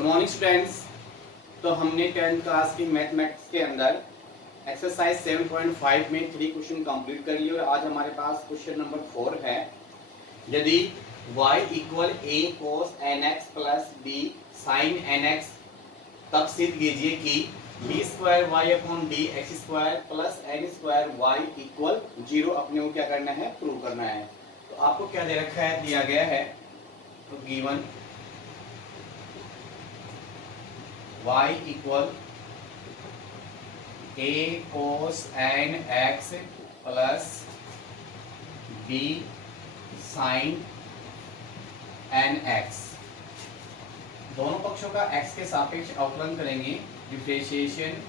Good morning students. तो हमने 10th class की मैथमेटिक्स के अंदर एक्सरसाइज 7.5 में 3 क्वेश्चन कंप्लीट कर लिए और आज हमारे पास क्वेश्चन नंबर 4 है। यदि y equal a cos nx plus b sin nx, तब सिद्ध कीजिए कि b square y upon d x square plus n square y equal 0। अपने को क्या करना है, प्रूव करना है। तो आपको क्या दे रखा है, दिया गया है तो given y equal a cos n x plus b sin n x। दोनों पक्षों का x के सापेक्ष अवकलन करेंगे। Differentiation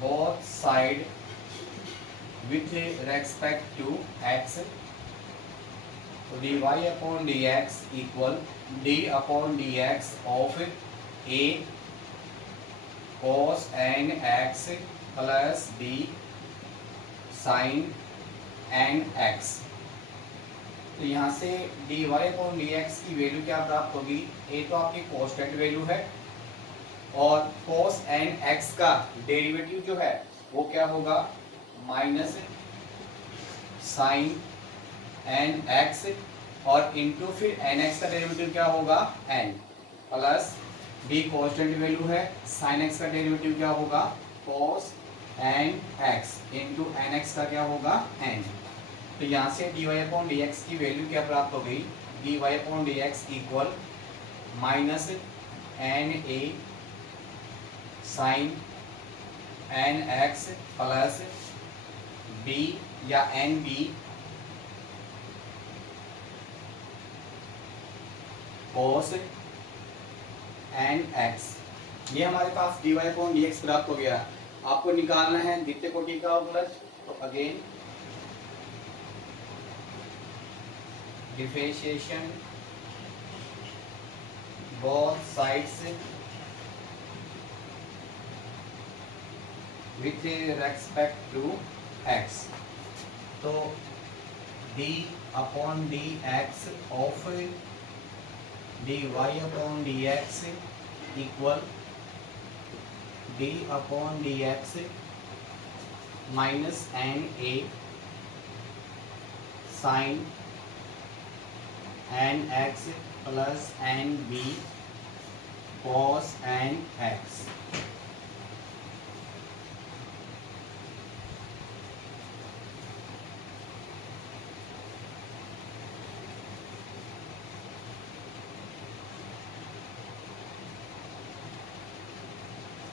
both side with respect to x। तो dy upon dx equal d upon dx of a cos n x plus b sin n x। तो यहाँ से dy अपॉन dx की वैल्यू क्या प्राप्त होगी, a तो आपकी कांस्टेंट वैल्यू है और cos n x का डेरिवेटिव जो है वो क्या होगा, माइनस sin n x और इंटू फिर n x का डेरिवेटिव क्या होगा, n plus b constant value है, sin x का डेरिवेटिव क्या होगा, cos n x into n x का क्या होगा, n। तो यहाँ से dy अपॉन dx की वैल्यू क्या प्राप्त हो गई, dy upon dx equal minus n a sin n x plus b या n b cos n x। ये हमारे पास dy अपॉन dx प्राप्त हो गया। आपको निकालना है द्वितीय कोटि का अवकलज। तो again differentiation both sides with respect to x। तो d upon dx of dy upon dx equal d upon dx minus n a sin n x plus n b cos n x।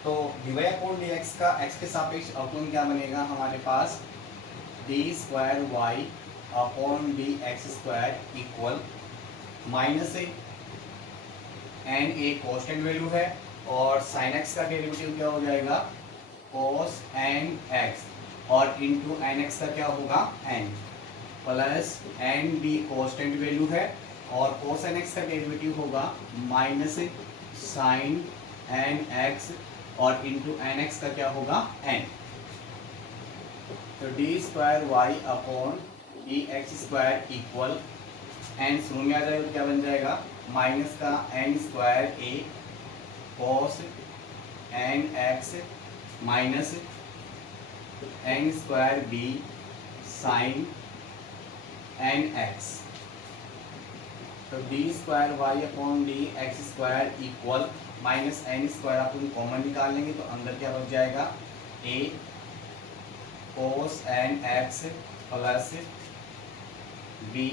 तो dy upon dx का x के सापेक्ष अवकलन क्या बनेगा हमारे पास, d square y upon dx square equal minus n a constant value है और sin x का डेरिवेटिव क्या हो जाएगा, cos n x और इंटू n x का क्या होगा, n plus n b constant value है और cos n x का डेरिवेटिव होगा माइनस sin n x और इंटू एन एक्स का क्या होगा, n। तो d square y upon d x square equal n शुरू में आ जाएगा, क्या बन जाएगा, माइनस का n square a cos n x minus n square b sin n x। तो d square y upon d x square equal minus n square आप common निकाल लेंगे तो अंदर क्या बच जाएगा, a cos n x plus b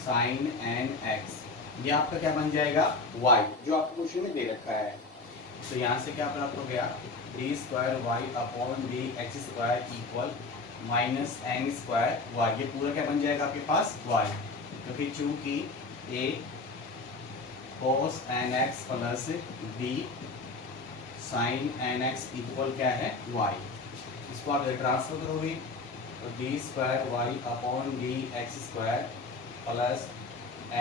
sin n x। ये आपका क्या बन जाएगा, y, जो आपको क्वेश्चन में दे रखा है। तो यहाँ से क्या प्राप्त हो गया, d square y upon d x square equal minus n square y. ये पूरा क्या बन जाएगा आपके पास, y, क्योंकि चूंकि a cos n x plus b sin n x equal क्या है, y। इसको आप ट्रांसफर करोगे तो d square y upon d x square plus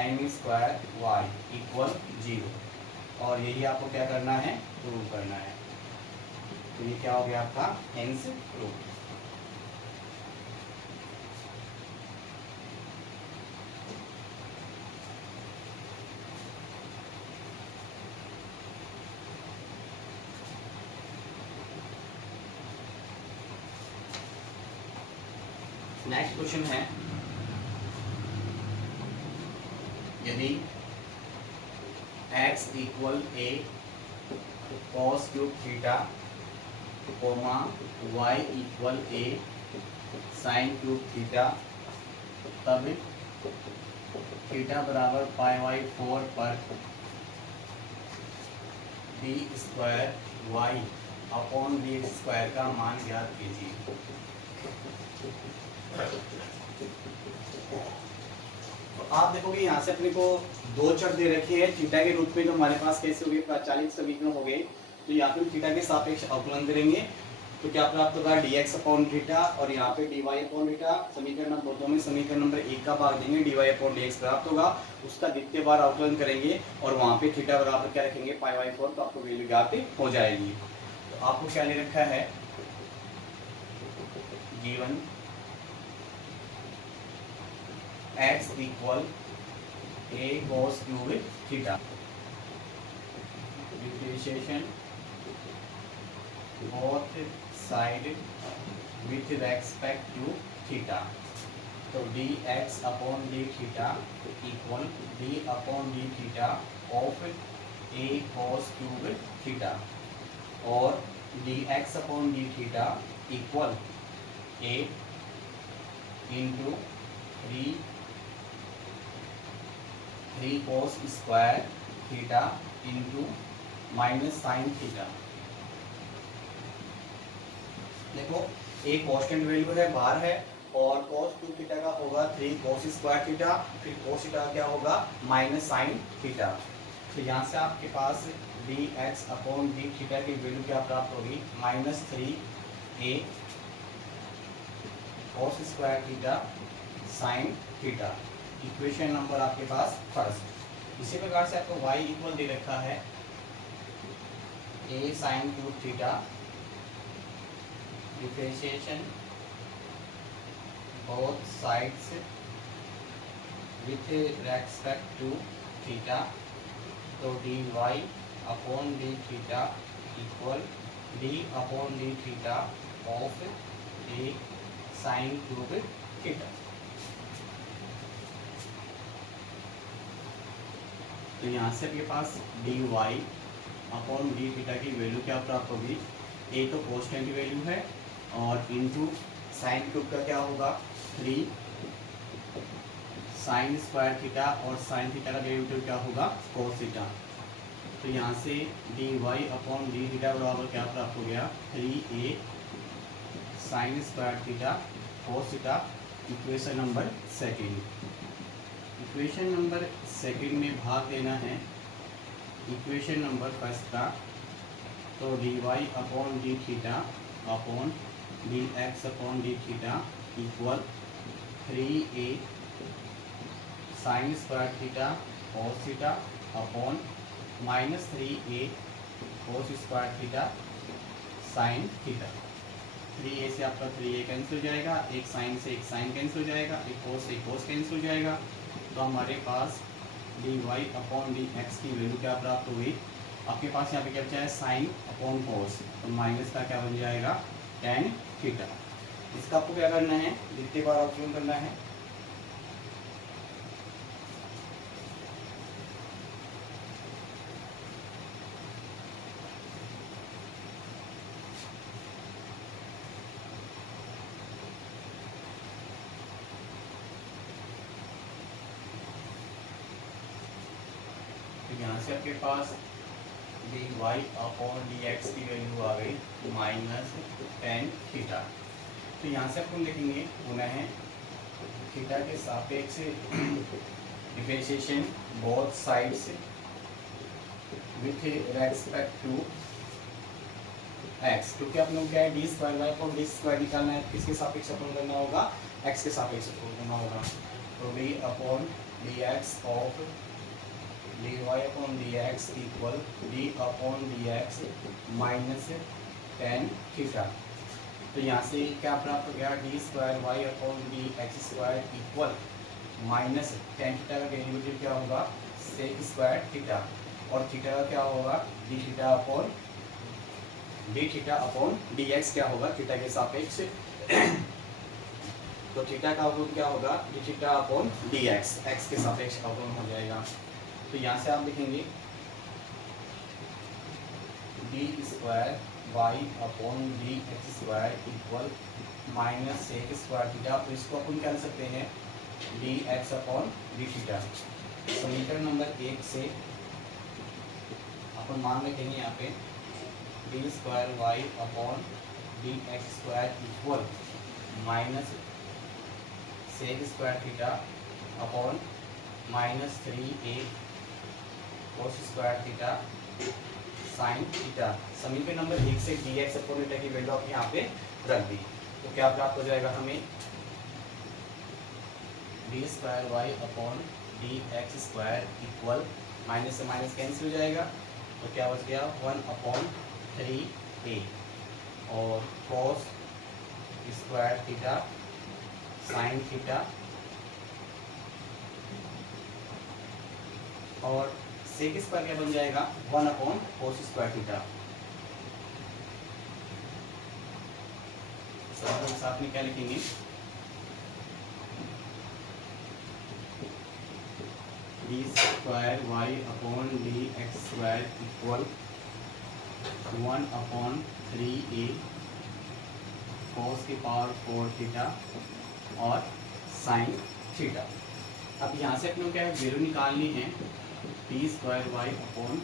n square y equal 0 और यही आपको क्या करना है, प्रूव करना है। तो ये क्या हो गया आपका, हेंस प्रूव। नेक्स्ट क्वेश्चन है, यदि x equal a cos cube theta coma y equal a sine cube theta, तब थीटा बराबर π/4 पर d square y upon d square का मान ज्ञात कीजिए। तो आप देखोगे यहाँ से अपने को दो चर दे रखी है, थीटा के रूप में जो हमारे पास कैसे हो गए 40 समीकरण हो गए, तो यहाँ पे थीटा के सापेक्ष अवकलन करेंगे तो क्या प्राप्त होगा dx अपॉन थीटा, और यहाँ पे dy अपॉन थीटा। समीकरण नंबर 2 में समीकरण नंबर 1 का भाग देंगे, dy अपॉन dx प्राप्त होगा, उसका द्वितीय बार अवकलन करेंगे और वहाँ पे थीटा बराबर क्या रखेंगे π/4, तो आपको वैल्यू ज्ञात हो जाएगी। तो आपको क्या ले रखा है, given x equal a cos cube theta, differentiation both side with respect to theta, तो dx upon d theta equal d upon d theta of a cos cube theta, और dx upon d theta equal a into 3 cos square theta into minus sine theta. देखो एक constant value है, बार है, और cos cube theta का होगा 3 cos square theta, फिर cos theta क्या होगा माइनस साइन थीटा। तो यहाँ से आपके पास dx अपॉन डी थीटा की वैल्यू क्या प्राप्त होगी, -3a cos square theta sine theta. Equation number आपके पास फर्स्ट। इसी प्रकार से आपको y इक्वल दे रखा है a sine cube theta, differentiation both sides with respect to theta, तो dy upon d theta equal d upon d theta of a sine cube theta. तो यहाँ से आपके पास dy अपॉन डी थीटा की value क्या प्राप्त होगी, a तो कांस्टेंट वैल्यू है, और इनटू साइन क्यूब का क्या होगा 3 साइन स्क्वायर थीटा, और साइन थीटा का डेरिवेटिव क्या होगा cos थीटा। तो यहाँ से dy अपॉन डी थीटा बराबर क्या प्राप्त हो गया 3a sine square theta cos theta. Equation number second. Equation number second में भाग देना है इक्वेशन नंबर फर्स्ट का, तो dy upon d theta upon dx upon d theta equal 3a sine square theta cos theta upon -3a cos square theta sine theta. 3a से आपका 3a cancel हो जाएगा, एक साइन से एक साइन कैंसिल हो जाएगा, एक cos से एक cos कैंसिल हो जाएगा, तो हमारे पास dy अपॉन dx की वैल्यू क्या प्राप्त हुई, आपके पास यहाँ पे क्या बचा है साइन अपॉन cos, तो माइनस का क्या बन जाएगा tan थीटा। इसका आपको क्या करना है, द्वितीय बार अवकलन करना है। यहाँ से आपके पास dy अपॉन dx की वैल्यू आ गई -tan थीटा। तो यहाँ से अपन लिखेंगे पुनः थीटा के सापेक्ष differentiation both sides with respect to x, क्योंकि अपने क्या है d square y upon d square निकालना है, किसके सापेक्ष अपन करना होगा x के सापेक्ष अपन करना होगा, तो d upon dx of dy upon dx equal d upon dx minus tan theta. तो यहाँ से क्या प्राप्त हो गया d square y upon d x square equal minus tan theta का डेरिवेटिव क्या होगा सेक स्क्वायर थीटा, और थीटा का क्या होगा d theta upon d x क्या होगा थीटा के सापेक्ष तो थीटा का अवकलन क्या होगा, d theta upon d x, x के सापेक्ष अवकलन हो जाएगा। तो यहाँ से आप लिखेंगे d square y upon d x square equal minus sec square theta. तो इसको अपन क्या लिख सकते हैं, d x upon d theta. समीकरण नंबर 1 से अपन मान रखेंगे यहाँ पे d square y upon d x square equal minus sec square theta upon minus 3a cos square theta sine theta. समीकरण नंबर 1 से डी एक्स अपॉन थीटा की वैल्यू आप यहाँ पे रख दी। तो क्या प्राप्त हो जाएगा हमें, d square y upon d x square equal minus से माइनस कैंसिल हो जाएगा। तो क्या बच गया 1/3a और cos square theta sine theta और सेक स्क्वायर क्या बन जाएगा 1/cos स्क्वायर थीटा। साथ में क्या लिखेंगे, d square y upon d x square equal 1/3a cos की पावर 4 थीटा और साइन थीटा। अब यहाँ से अपने क्या है वैल्यू निकालनी है, d square y upon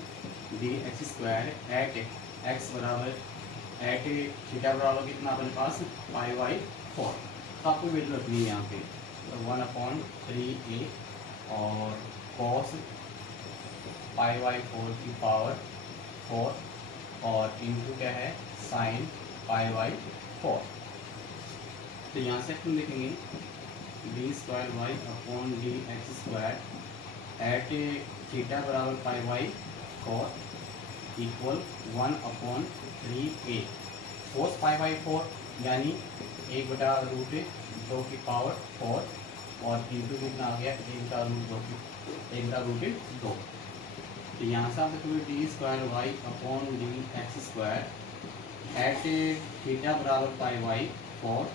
d x square at x बराबर एट थीटा बराबर कितना अपने पास π/4। तो आपको वैल्यू रखनी है यहाँ पे, तो 1/3a और cos π/4 की पावर 4 और इनटू क्या है साइन π/4। तो यहाँ से हम लिखेंगे d square y upon d x square at theta बराबर π/4 इक्वल 1/3a cos π/4 यानी 1/√2 की पावर 4 और इंटू कितना आ गया 1/√2। तो यहाँ से आप देखोगे d square y upon d x square at theta बराबर π/4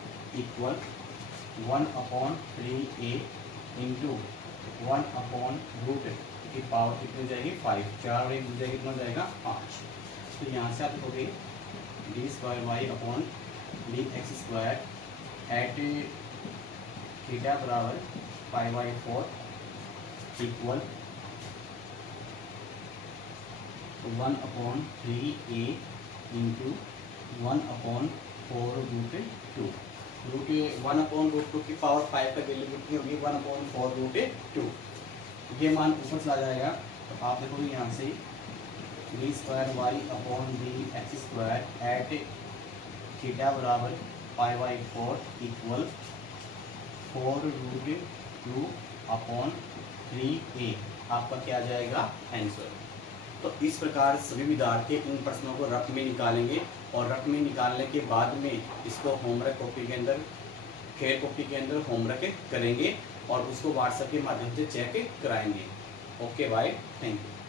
इक्वल 1/3a इंटू 1/√2 की पावर कितनी जाएगी 5, 4 और 1 दूसरा कितना जाएगा 5। तो यहाँ से आप देखोगे d square y upon d x square at theta बराबर π/4 इक्वल 1/3a इंटू 1/4√2। 1/√2 की पावर 5 का वैल्यू कितनी होगी 1/4√2। ये मान ऊपर चला जाएगा। तो आप देखोगे यहाँ से d square y upon d x square at theta बराबर π/4 इक्वल 4√2/3a आपका क्या आ जाएगा आंसर। तो इस प्रकार सभी विद्यार्थी इन प्रश्नों को रफ में निकालेंगे और रफ में निकालने के बाद में इसको होमवर्क कॉपी के अंदर खेल कॉपी के अंदर होमवर्क करेंगे और उसको व्हाट्सएप के माध्यम से चेक कराएंगे। Okay bye, thank you.